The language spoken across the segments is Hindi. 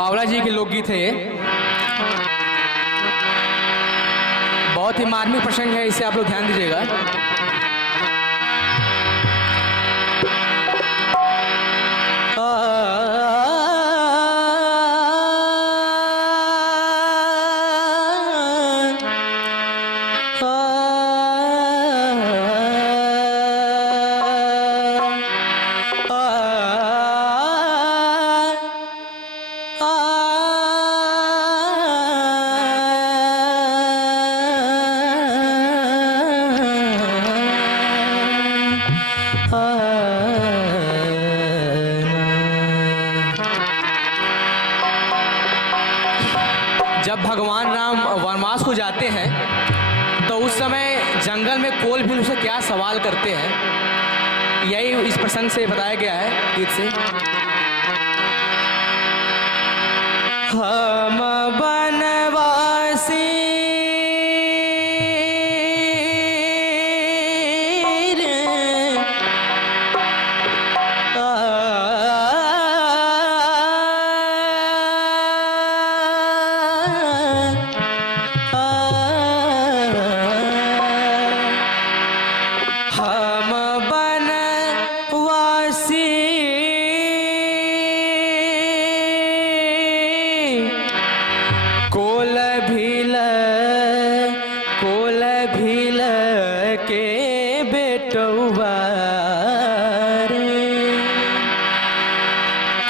बावला जी के लोकगीत है ये। बहुत ही मार्मिक प्रसंग है, इसे आप लोग ध्यान दीजिएगा। जब भगवान राम वनवास को जाते हैं तो उस समय जंगल में कोल भी उनसे क्या सवाल करते हैं, यही इस प्रसंग से बताया गया है गीत से। हम वनवासी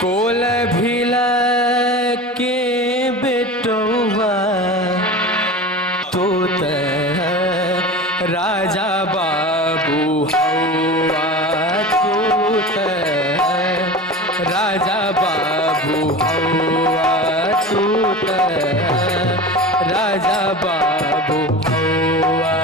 कोल भील के बेटौवा तो राजा बाबू हौवा, तो राजा बाबू हौवा, तो राजा बाबू हौवा।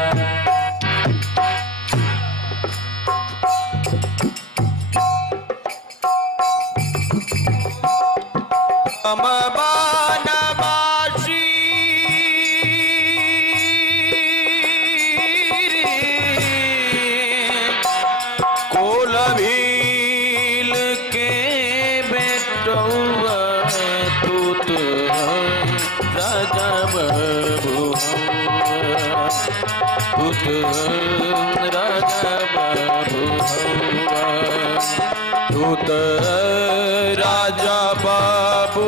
हम बनवासी कोल भील के बेटौवा तूत राजा बाबू हौवा, तूत राजा बाबू हौवा, तूत राजा बाबू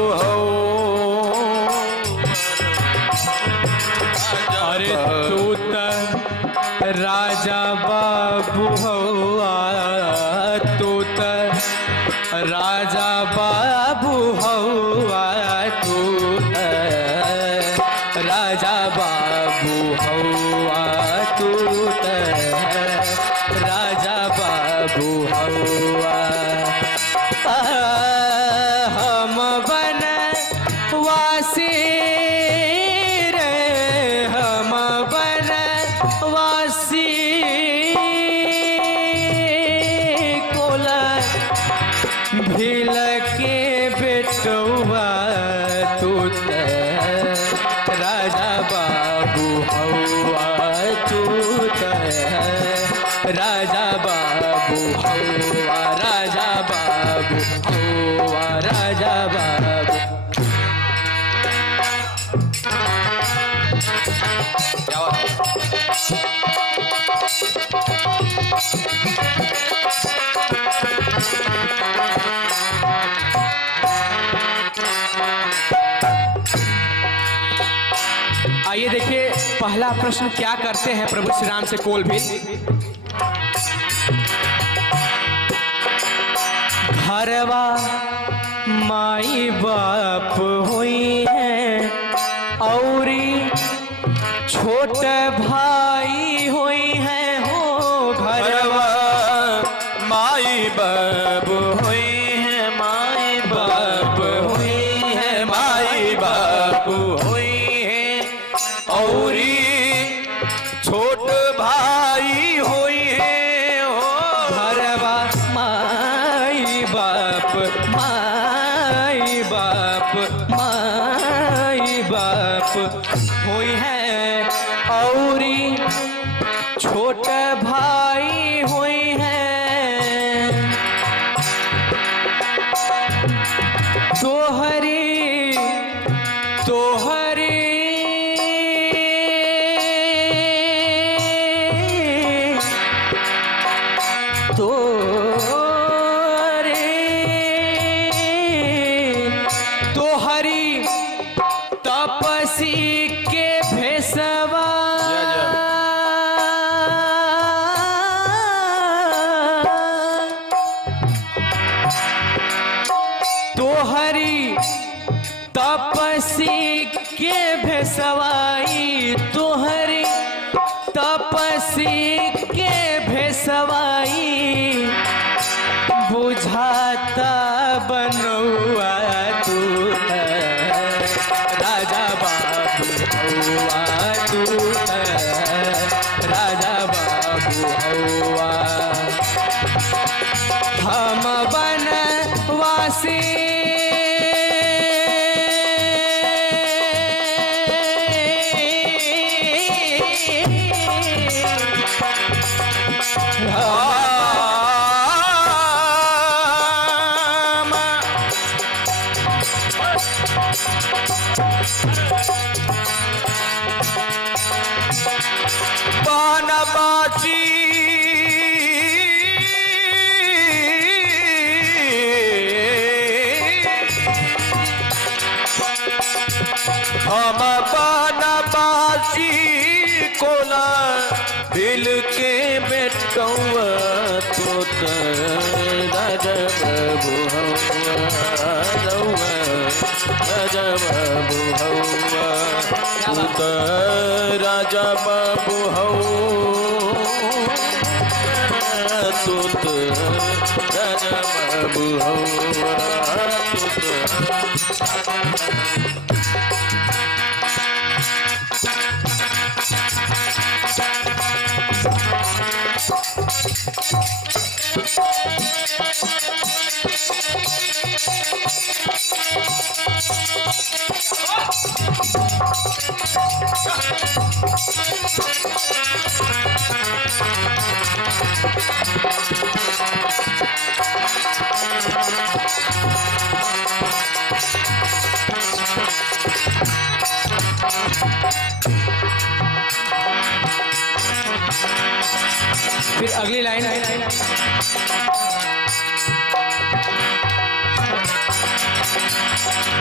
अरे तूत राजा बाबू हौवा, तूत राजा बाबू हौवा, तूत राजा बाबू हौवा, तूत राजा बाबू हौवा। हम वनवासी रे, हम वनवासी कोल भील के बेटौवा तूत राजा बाबू हौवा, तूत राजा बाबू हौवा, राजा बाबू हौवा, राजा बाबू। आइए देखिए पहला प्रश्न क्या करते हैं प्रभु श्री राम से कोल भी। घरवा माई बाप हुई है औरी छोट भाई हुई है हो, घरवा माई बाप हुई है, माई बाप हुई है, माई बाप हुई है औरी छोट भाई हुई है हो, घरवा माई बाप, माई बाप, माई बाप हुई है औरी छोट भाई हुई है। तोहरी हरि तपसी के भेसवा तो हरि तपसी के भेसवाई तो हरि तपसी के भेसवाई बुझाता बनौआ तू राजा बाबू हौआ तू राजा बाबू हौआ हम बनवासी बाची हम बाची कोला दिल के बेटौआ तो राजा बाबू हौआ राजा बाबू हौआ तू राजा बाबू हौआ तू राजा बाबू हौआ फिर अगली लाइन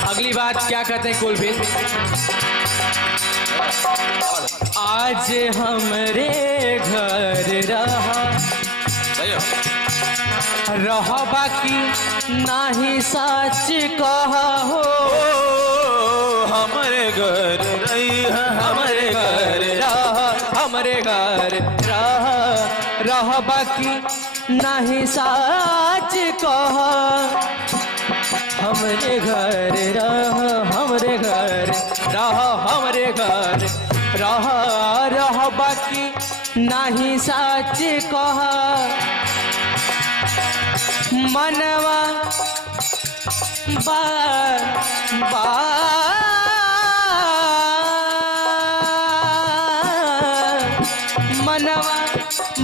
अगली बात क्या कहते हैं कुलबीर आज हमरे घर रहा बाकी नाही सच कहा हो हमारे घर रही है हमरे घर हमरे घर रह बाकी नाही सच कहा हमरे घर हमरे घर हमरे घर रह बाकी नाही सच कहा मनवा मनवा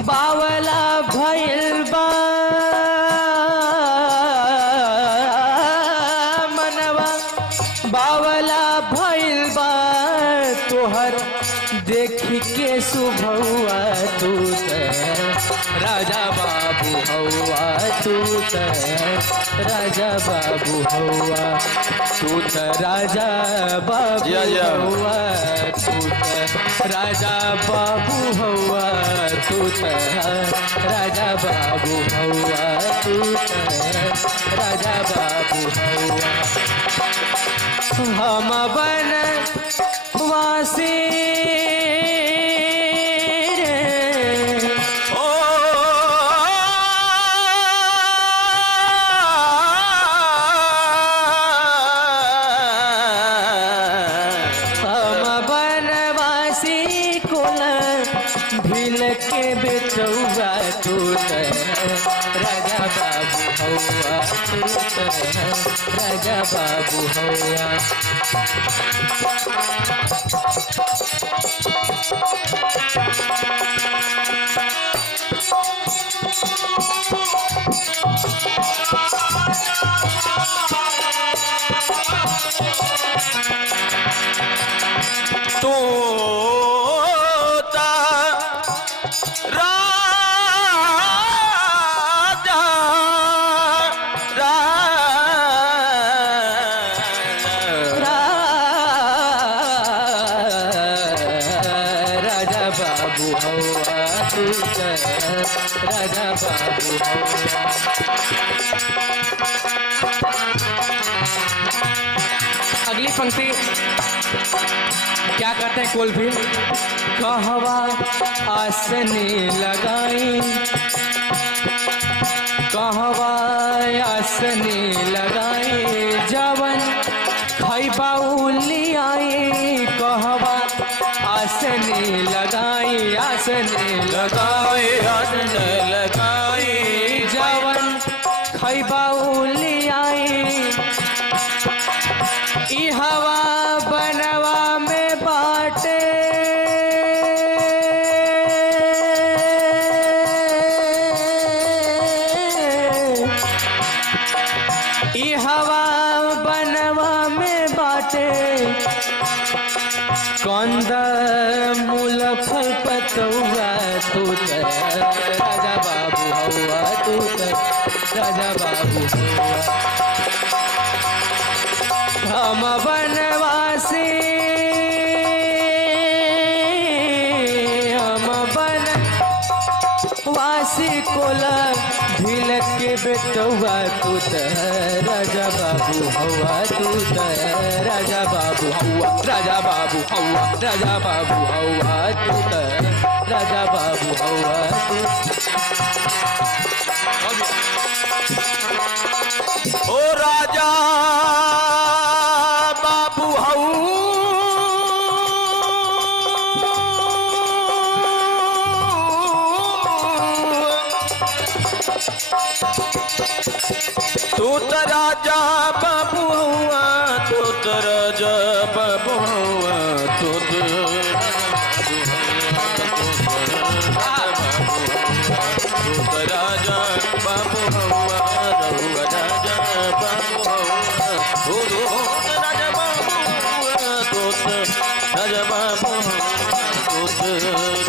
बावला भइल बा मनवा बावला भइल बा तोहर देख के सुभौआ तू राजा बाबू हौआ तू राजा बाबू हौआ तू राजा बाबू हौआ तू राजा बाबू हौआ तू राजा बाबू हौआ तू राजा बाबू हौआ हम बनवासी भील के बेटौआ तू राजा बाबू हौआ तू राजा बाबू हौआ बाबू हवा तू त राजा बाबू हवा। अगली पंक्ति क्या कहते हैं कोल्भी? कहवा आसने लगाई, कहवा आसने लगाई, जवन खैबा उलियाई, कहवा आसने लगाई, आसने लगाई, आसने लगाई, जवन खैबा उलियाई, ई हवा बनवा में बाटे, ई हवा बनवा में बाटे, कंद मूल फल पतौआ तू त राजा बाबू हवा, तू त राजा बाबू हवा। हम बनवासी, हम बनवासी कोला भिल के बेटौआ तू त राजा बाबू हवा, तू त राजा बाबू हवा, राजा बाबू हवा, राजा बाबू हवा, तू त राजा बाबू हवा तू। ओ राजा बाबू हऊ, तू तो राजा बाबू हुआ, तू तो राजा बाबू हुआ, तू तो राजा बाबू हुआ, रहुआ राजा बाबू हुआ, तू तो राजा बाबू हुआ, तू तो राजा बाबू हुआ, तू तो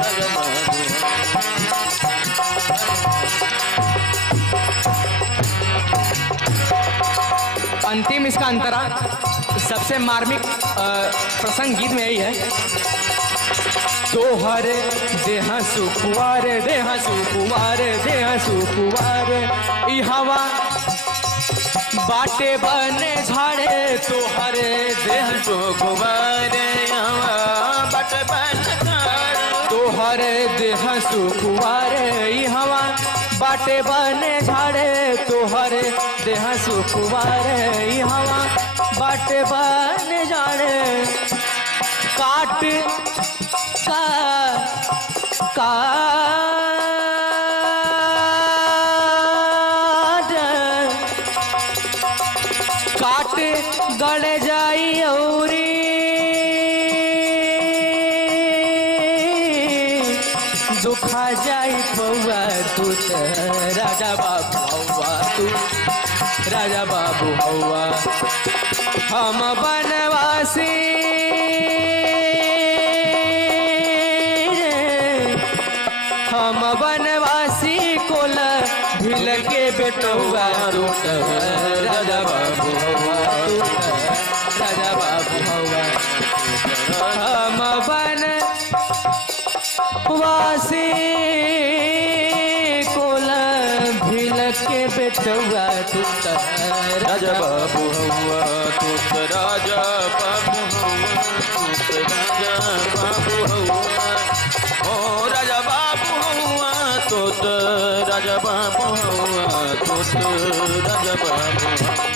राजा बाबू। अंतिम इसका अंतरा सबसे मार्मिक प्रसंग गीत में यही है। तोहर देह सुकुवार, देह सुकुवार, देह सुकुवार, ई हवा बाटे बने झाड़े, तोहर देह सुकुवार हवा बाटे बने झाड़े, तोहर देह सुकुवार, ई हवा बाटे बने झाड़े, तोहर देह सुकुवार, ई हवा बाटे बने झाड़े, काट काट गड़ जाई औरी, दुखा जाई पौआ तू त राजा बाबू हवा, तू राजा बाबू हवा। हम बनवासी, हम बनवासी कोल भिल के बेटौआ तू त राजा बाबू हवा, तू त राजा बाबू हवा। हम बनवासी कोल भिल के बेटौआ तू त राजा बाबू हुआ, तू तो राजा बाबू हुआ, तू तो राजा बाबू हुआ, ओ राजा बाबू हुआ, तू तो राजा बाबू हुआ, तू तो राजा बाबू।